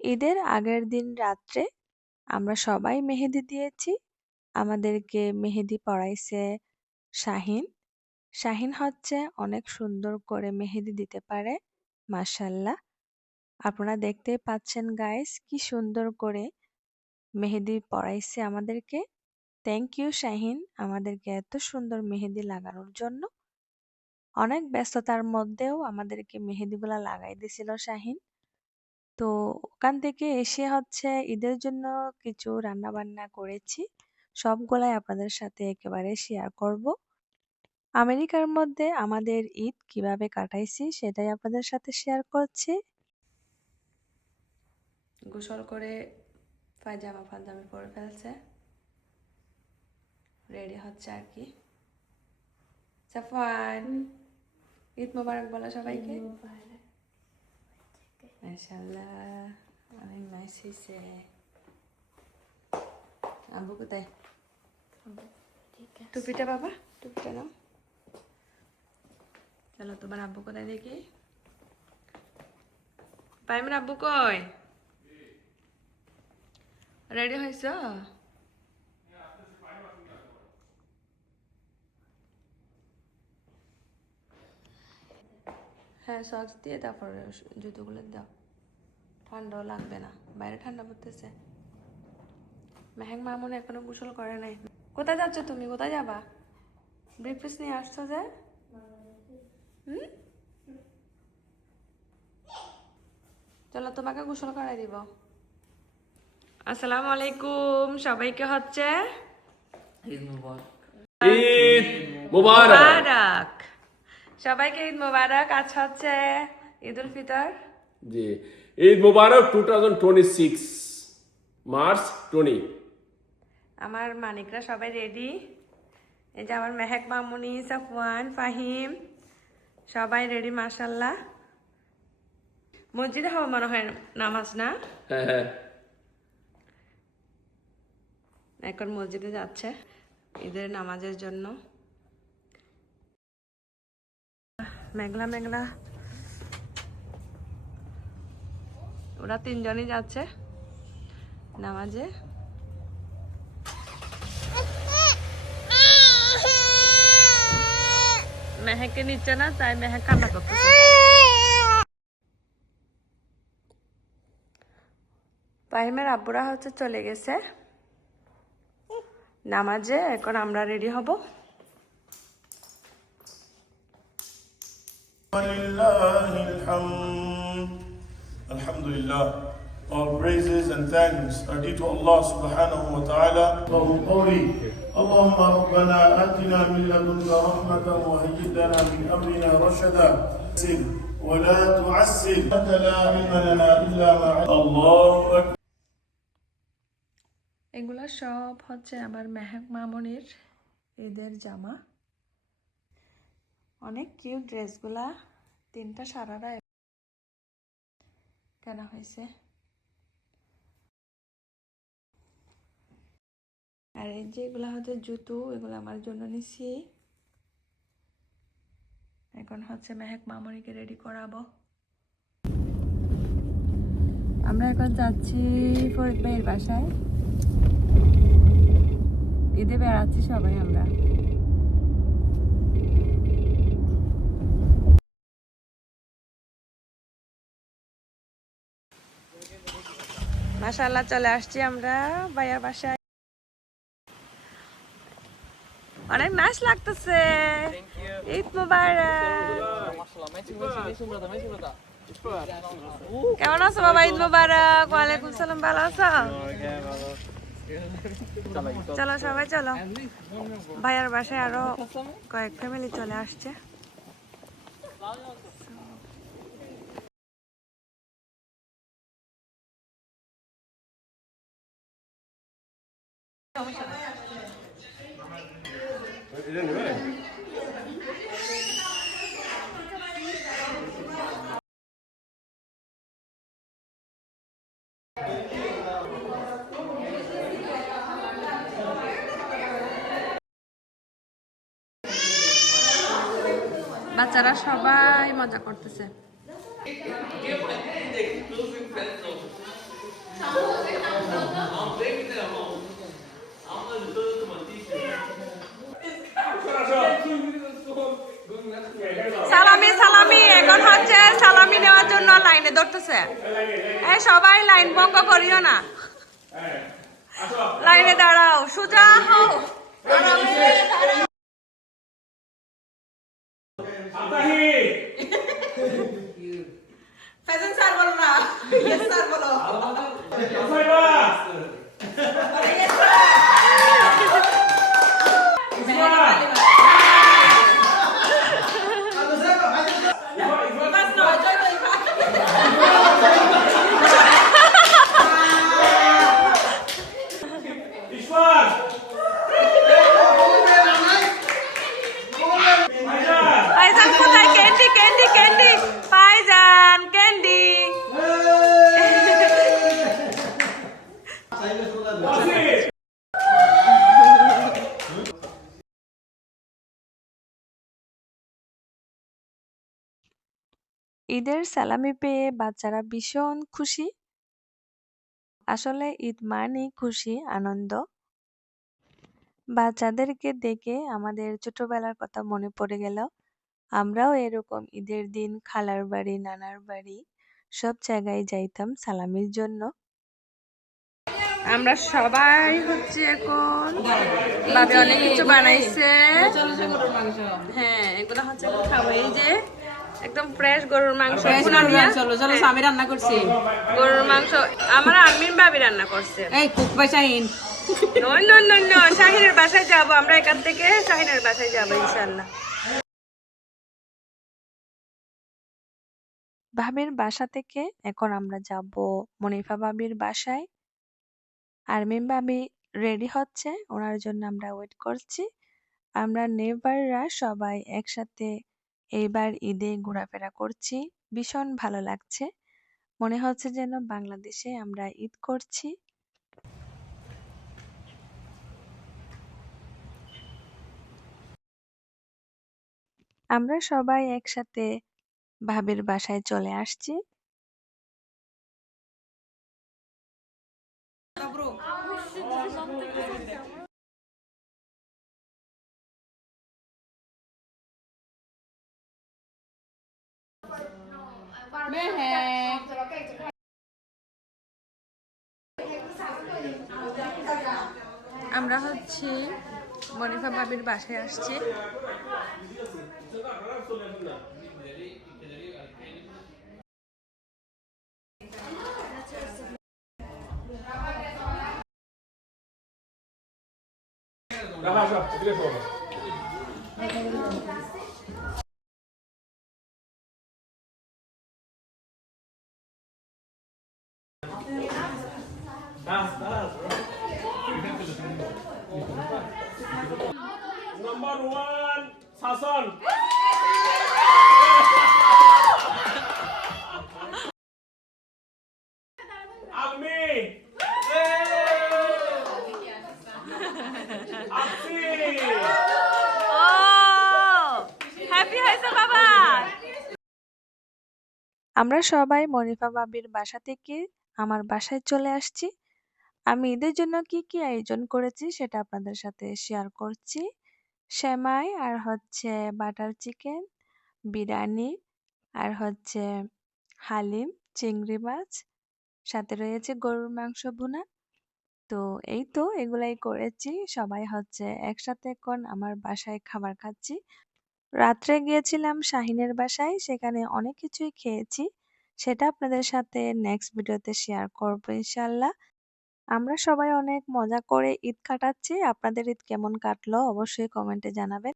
ঈদের আগের দিন রাত্রে আমরা সবাই মেহেদি দিয়েছি। আমাদেরকে মেহেদি পরাইছে শাহিন। শাহিন হচ্ছে অনেক সুন্দর করে মেহেদি দিতে পারে, মাশাআল্লাহ। আপনারা দেখতেই পাচ্ছেন গাইস, কি সুন্দর করে মেহেদি পরাইছে আমাদেরকে। থ্যাংক ইউ শাহিন, আমাদেরকে এত সুন্দর মেহেদি লাগানোর জন্য। অনেক ব্যস্ততার মধ্যেও আমাদেরকে মেহেদিগুলা লাগাই দিছিল শাহিন। তো ওখান থেকে এসে হচ্ছে ঈদের জন্য কিছু রান্না বান্না করেছি, সবগুলাই আপনাদের সাথে একেবারে শেয়ার করব। আমেরিকার মধ্যে আমাদের ঈদ কিভাবে কাটাইছি সেটাই আপনাদের সাথে শেয়ার করছি। গোসল করে পায়জামা পাঞ্জাবি পরে ফেলছে, রেডি হচ্ছে আর কি। সাফওয়ান, ঈদ মোবারক বলো সবাইকে। মাশাআল্লাহ, অনেক নাইস হয়েছে। আব্বু কোথায়? টুপিটা বাবা, টুপিটা নাও। চলো তোমার আব্বু কোথায় দেখি। পাইমের আব্বু কই? রেডি হয়েছ? হ্যাঁ, সক্স দিয়ে তারপরে জুতোগুলো দাও, ঠান্ডাও লাগবে না, বাইরে ঠান্ডা পড়তেছে। মেহেক মামুন এখনো গোসল করে নাই। কোথায় যাচ্ছ তুমি? কোথায় যাবা? ব্রিফকেস নিয়ে আসছো যে? হুম, চলো তোমাকে গোসল করাই দিব। আসসালামু আলাইকুম সবাইকে। হচ্ছে ঈদ মুবারক। ঈদ মুবারক। মুবারক, সবাইকে ঈদ মুবারক। আজ হচ্ছে ঈদ উল ফিতর। জি, ঈদ মুবারক 2026 মার্চ 20। আমার মানিকরা সবাই রেডি। এই যে আমার মেহেক মামুনি, সাফওয়ান, ফাহিম সবাই রেডি মাশাআল্লাহ। মসজিদে হবে মনে হয় নামাজ, না? হ্যাঁ হ্যাঁ, এখন মসজিদে যাচ্ছে ঈদের নামাজের জন্য। মেঘলা মেঘলা, ওরা তিনজনই যাচ্ছে নামাজে। মেহেককে নিচ্ছে না, তাই মেহেক কান্না করতেছে। ফাহিমের আব্বুরা হচ্ছে চলে গেছে নামাজে, এখন আমরা রেডি হব। Alhamdulillah, all praises and thanks are due to Allah subhanahu wa ta'ala. Allahumma rabbana atina min ladunka rahmatan wa hayyid lana min amrina rashada wa la tu'assir la ilma lana illa ma 'allamtana. Allahu akbar. এগুলা সব হচ্ছে আমার মেহেক মামুনির ঈদের জামা। অনেক cute ড্রেসগুলা, তিনটা সারারা কেনা হয়েছে। আর এই যে এগুলা হচ্ছে জুতো, এগুলো আমার জন্য নিছি। এখন হচ্ছে মেহেক মামুনিকে রেডি করাবো। আমরা এখন যাচ্ছি ফরিদ ভাইয়ের বাসায়, ঈদে বেড়াচ্ছি সবাই আমরা। মাশাআল্লাহ, চলে আসছি আমরা ভাইয়ার বাসায়। অনেক নাইস লাগতেছে। ঈদ মুবারক। কেমন আছো বাবা? ঈদ মুবারক। ওয়ালাইকুম সালাম, ভালো আছো? চলো সবাই চলো, ভাইয়ার বাসায় আরো কয়েক ফ্যামিলি চলে আসছে। বাচ্চারা সবাই মজা করতেছে। এই সবাই লাইন ভঙ্গ করিও না, লাইনে দাঁড়াও, সোজা হও। ফেজন স্যার বলো না, ইয়েস স্যার বলো। ভাইজান কোথায়? ক্যান্ডি ক্যান্ডি ক্যান্ডি, ভাইজান ক্যান্ডি। ঈদের সালামি পেয়ে বাচ্চারা ভীষণ খুশি। আসলে ঈদ মানেই খুশি, আনন্দ। বাচ্চাদেরকে দেখে আমাদের ছোটবেলার কথা মনে পড়ে গেল। আমরাও এরকম ঈদের দিন খালার বাড়ি, নানার বাড়ি সব জায়গায় যাইতাম সালামির জন্য। আমরা সবাই হচ্ছে এখন ভাবে অনেক কিছু বানাইছে। হ্যাঁ, এগুলো হচ্ছে খাবো। এই যে একদম ফ্রেশ গরুর মাংস, আমি রান্না করছি। গরুর মাংস আমার আমিন ভাবি রান্না করছে। এই কুক বাই শাহিন। নয় নয় নয় নয়, শাহিনের বাসায় যাবো আমরা, এখান থেকে শাহিনের বাসায় যাবো ইনশাল্লাহ। ভাবির বাসা থেকে এখন আমরা যাব মনিফা ভাবির বাসায়। আরমিন ভাবি রেডি হচ্ছে, ওনার জন্য আমরা ওয়েট করছি। আমরা নেবাররা সবাই একসাথে এইবার ঈদে ঘোরাফেরা করছি, ভীষণ ভালো লাগছে। মনে হচ্ছে যেন বাংলাদেশে আমরা ঈদ করছি। আমরা সবাই একসাথে ভাবির বাসায় চলে আসছি। আমরা হচ্ছে মনিফা ভাবির বাসায় আসছি। নাম্বার 1 শাসন। আলমি আপসি। ও হ্যাপি হয়েছে বাবা। আমরা সবাই মনিফা ভাবির বাসা থেকে আমার বাসায় চলে আসছি। আমি ঈদের জন্য কি কি আয়োজন করেছি সেটা আপনাদের সাথে শেয়ার করছি। সেমাই আর হচ্ছে বাটার চিকেন, বিরিয়ানি আর হচ্ছে হালিম, চিংড়ি মাছ, সাথে রয়েছে গরুর মাংস ভুনা। তো এই তো এগুলাই করেছি। সবাই হচ্ছে একসাথে এখন আমার বাসায় খাবার খাচ্ছি। রাত্রে গিয়েছিলাম শাহিনের বাসায়, সেখানে অনেক কিছুই খেয়েছি, সেটা আপনাদের সাথে নেক্সট ভিডিওতে শেয়ার করবো ইনশাল্লাহ। আমরা সবাই অনেক মজা করে ঈদ কাটাচ্ছি। আপনাদের ঈদ কেমন কাটলো অবশ্যই কমেন্টে জানাবেন।